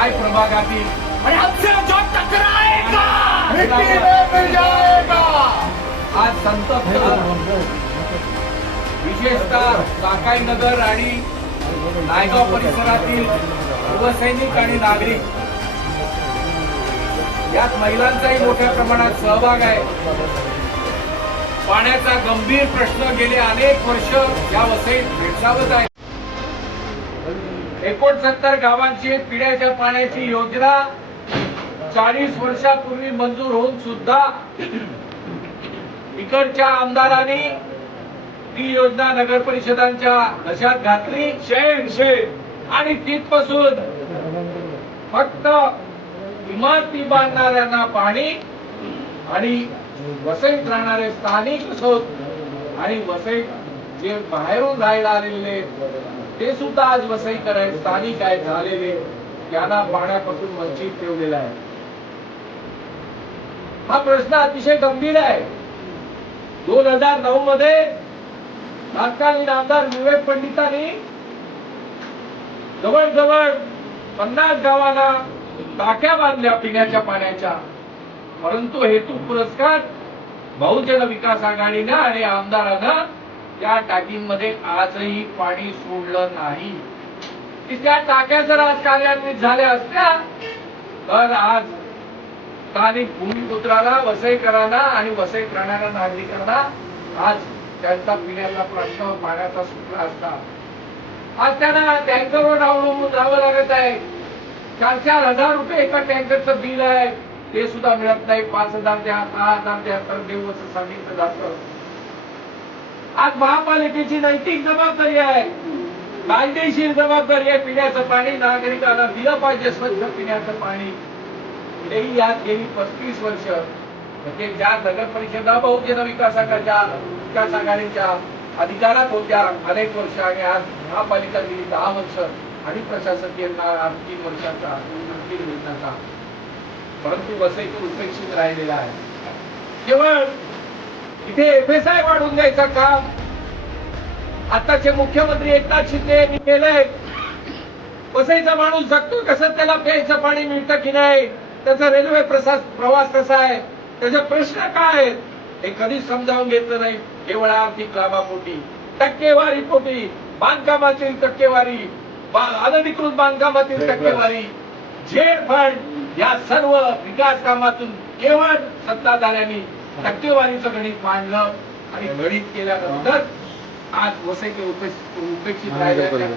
I प्रभागातील आणि हमसे जो टकराएगा! आज संतप्त विशेषतः साकाई नगर आणि नायगाव परिसरातील युवसैनिक आणि नागरिक. यात महिलांचाही मोठ्या प्रमाणात सहभाग आहे. पाण्याचा गंभीर प्रश्न गेले अनेक वर्ष या वसईत भेडसावत आहे. एकोणसत्तर गावांची पिण्याच्या पाण्याची योजना चाळीस वर्षापूर्वी मंजूर होऊन सुद्धा इकडच्या आमदारांनी ती योजना नगर परिषदांच्या घशात घातली. शेण शेण. आणि तिथपासून फक्त इमारती बांधणाऱ्यांना पाणी आणि वसईत राहणारे स्थानिक असोत आणि वसईत जे बाहेरून राहायला आलेले ते सुद्धा आज वसईकर आहेत स्थानिक आहेत झालेले. त्यांना पाण्यापासून वंचित ठेवलेला आहे. हा प्रश्न अतिशय गंभीर आहे. दोन हजार नऊ मध्ये तत्कालीन आमदार विवेक पंडितांनी जवळजवळ पन्नास गावांना टाक्या बांधल्या पिण्याच्या पाण्याच्या. परंतु हेतू पुरस्कार बहुजन विकास आघाडीनं आणि आमदारांना त्या टाकीमध्ये आजही पाणी सोडलं नाही. त्या टाक्या जर आज कार्यान्वित झाल्या असत्या तर आज स्थानिक भूमिपुत्राला वसईकरांना आणि वसई राहणाऱ्या नागरिकांना आज त्यांचा पिण्याचा प्रश्न पाण्याचा सुटला असता आज त्यांना टँकरवर अवलंबून राहावं लागत आहे. चार चार हजार रुपये एका टँकरचं बिल आहे. ते सुद्धा मिळत नाही. पाच हजार द्या सहा हजार द्या तर देऊ असं सांगितलं जातं. आज महापालिकेची नैतिक जबाबदारी आहे. कायदेशीर जबाबदारी आहे. पिण्याचं पाणी नागरिकांना दिलं पाहिजे स्वच्छ पिण्याचं पाणी. तेही यात गेली पस्तीस वर्ष. म्हणजे ज्या नगर परिषदा बहुजन विकास विकास आघाडीच्या अधिकारात होत्या अनेक वर्ष आणि आज महापालिका गेली दहा वर्ष आणि प्रशासकीय तीन वर्षाचा तीन महिन्याचा. परंतु वसईतून उपेक्षित राहिलेला आहे. केवळ इथे एफएसआय वाढवून द्यायचं काम. आताचे मुख्यमंत्री एकनाथ शिंदे यांनी केलंय. वसईचा माणूस जगतो कसं त्याला प्यायचं पाणी मिळतं की नाही? त्याचा रेल्वे प्रसास प्रवास कसा आहे? त्याचे प्रश्न काय आहेत? हे कधीच समजावून घेतलं नाही. केवळ आर्थिक लाभापोटी टक्केवारी पोटी. बांधकामातील टक्केवारी. अनधिकृत बांधकामातील टक्केवारी. झेड फंड या सर्व विकास कामातून केवळ सत्ताधाऱ्यांनी टक्केवारीचं गणित मांडलं आणि गणित केल्यानंतर आज वसईचे उपेक्षित उपेक्षित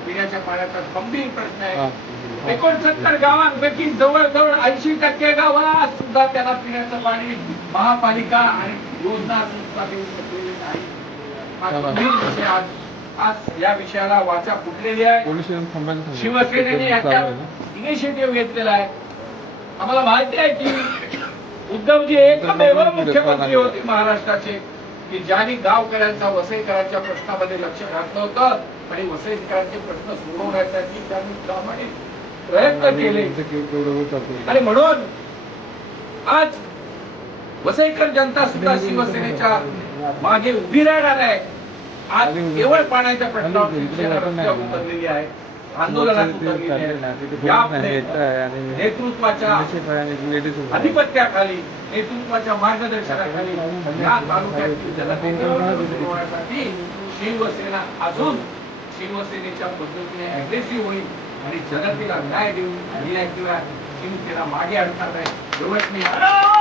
पिण्याच्या पाण्याचा गंभीर प्रश्न आहे. एकोणसत्तर गावांपैकी जवळजवळ ऐंशी टक्के गावात सुद्धा त्याला पिण्याचं पाणी महापालिका आणि योजना सुद्धा देऊ शकलेली नाही आज आज या विषयाला वाचा फुटलेली आहे. शिवसेनेने. इनिशिएटिव्ह घेतलेला आहे. आम्हाला माहिती आहे की उद्धवजी एकमेव मुख्यमंत्री होते महाराष्ट्राचे की ज्यांनी गावकऱ्यांचा वसईकरांच्या प्रश्नामध्ये लक्ष घातलं होतं आणि वसईकरांचे प्रश्न सोडवण्यासाठी त्यांनी प्रामाणिक प्रयत्न केले. आणि म्हणून आज वसईकर जनता सुद्धा शिवसेनेच्या मागे उभी राहणार आहे. आज केवळ पाण्याच्या प्रश्नावर उतरलेली आहे. आंदोलनात उतरलेली आहे या आपले नेतृत्वाच्या अधिपत्याखाली नेतृत्वाच्या मार्गदर्शनाखाली या तालुक्यातील जनतेने सोडवण्यासाठी शिवसेना अजून शिवसेनेच्या पद्धतीने अग्रेसिव्ह होईल आणि जनतेला न्याय देऊन दिल्याशिवाय शिवसेना मागे अडणार नाही एवढंच मी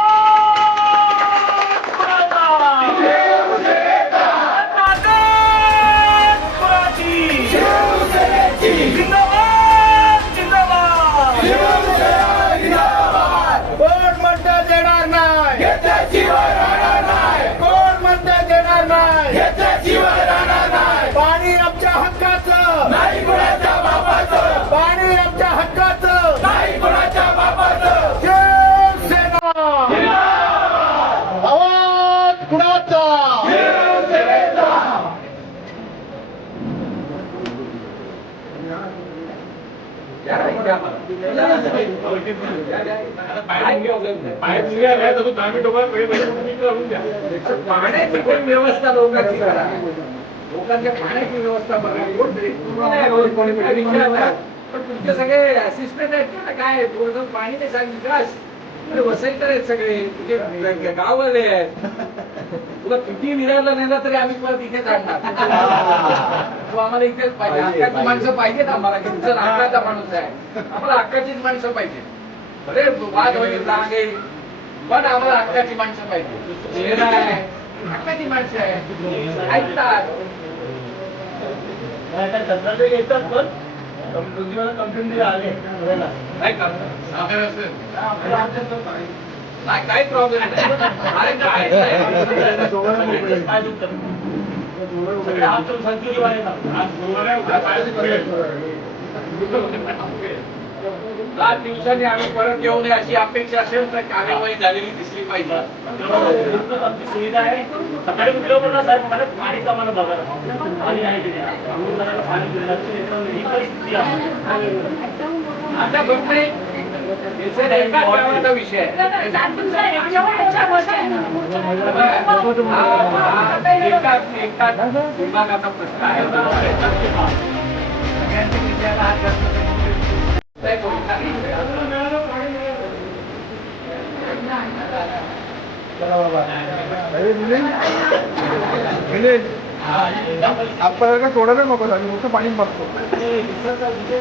पाण्याची पण व्यवस्था लोकांची करा. लोकांच्या पाण्याची व्यवस्था बघा. तुम्हाला. पण तुमचे सगळे असिस्टंट आहेत ना काय थोडंसं पाणी नाही सांग विकास अरे वसई तर आहेत सगळे. तुझे गाववाले आहेत. तुला किती विरारला नेला तरी आम्ही परत इथेच आणणार. तू आम्हाला इथेच पाहिजे. माणसं पाहिजेत आम्हाला. की तुझा हक्काचा माणूस आहे. आम्हाला हक्काचीच माणसं पाहिजे अरे वाद होईल येईल पण आम्हाला हक्काची माणसं पाहिजे. हक्काची माणसं आहे. ऐकतात. नाही का? नाही काही प्रॉब्लेम नाही. अरे काय? सात दिवसांनी आम्ही परत येऊ नये अशी अपेक्षा असेल तर कार्यवाही झालेली दिसली पाहिजे. सुविधा आहे. सकाळी उठल्यावर पण साहेब मला पाणी आम्हाला बघायला पाणी आहे की नाही? अमृताला पाणी दिलं परिस्थिती आहे. आता बघ नाही याचा एका गावाचा विषय आहे. एकाच विभागाचा प्रश्न आहे. सगळ्यांच्या विषयाला हात घातला तर मग ते होणार नाही. म्हणजे आपल्याला काय सोडायला नको झाली फक्त पाणी मारतो दिवसाचा विषय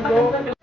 गोष्ट